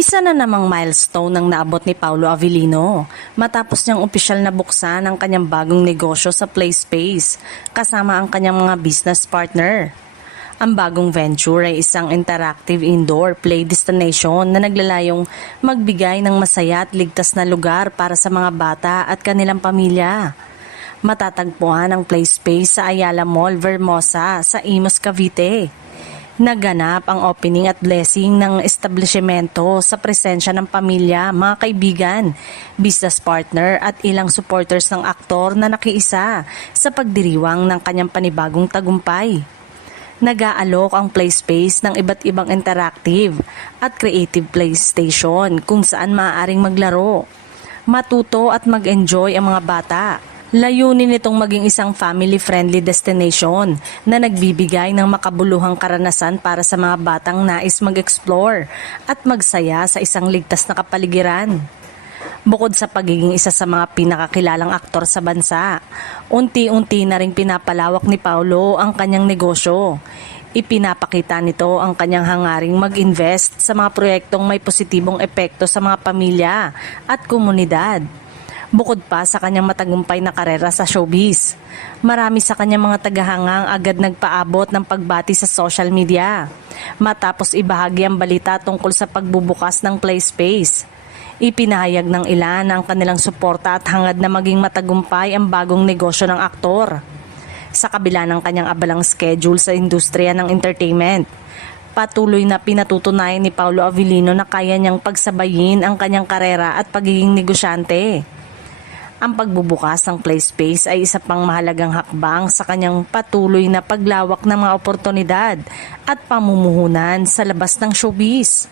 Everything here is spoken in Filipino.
Isa na namang milestone ang naabot ni Paulo Avellino matapos niyang opisyal na buksan ang kanyang bagong negosyo sa PlaySpace kasama ang kanyang mga business partner. Ang bagong venture ay isang interactive indoor play destination na naglalayong magbigay ng masaya at ligtas na lugar para sa mga bata at kanilang pamilya. Matatagpuan ang PlaySpace sa Ayala Mall, Vermosa sa Imus, Cavite. Naganap ang opening at blessing ng establishmento sa presensya ng pamilya, mga kaibigan, business partner at ilang supporters ng aktor na nakiisa sa pagdiriwang ng kanyang panibagong tagumpay. Nag-aalok ang PlaySpace ng iba't ibang interactive at creative PlayStation kung saan maaaring maglaro, matuto at mag-enjoy ang mga bata. Layunin nitong maging isang family-friendly destination na nagbibigay ng makabuluhang karanasan para sa mga batang nais mag-explore at magsaya sa isang ligtas na kapaligiran. Bukod sa pagiging isa sa mga pinakakilalang aktor sa bansa, unti-unti na ring pinapalawak ni Paulo ang kanyang negosyo. Ipinapakita nito ang kanyang hangaring mag-invest sa mga proyektong may positibong epekto sa mga pamilya at komunidad. Bukod pa sa kanyang matagumpay na karera sa showbiz, marami sa kanyang mga tagahangang agad nagpaabot ng pagbati sa social media matapos ibahagi ang balita tungkol sa pagbubukas ng PlaySpace. Ipinahayag ng ilan ang kanilang suporta at hangad na maging matagumpay ang bagong negosyo ng aktor. Sa kabila ng kanyang abalang schedule sa industriya ng entertainment, patuloy na pinatutunayan ni Paulo Avellino na kaya niyang pagsabayin ang kanyang karera at pagiging negosyante. Ang pagbubukas ng PlaySpace ay isa pang mahalagang hakbang sa kanyang patuloy na paglawak ng mga oportunidad at pamumuhunan sa labas ng showbiz.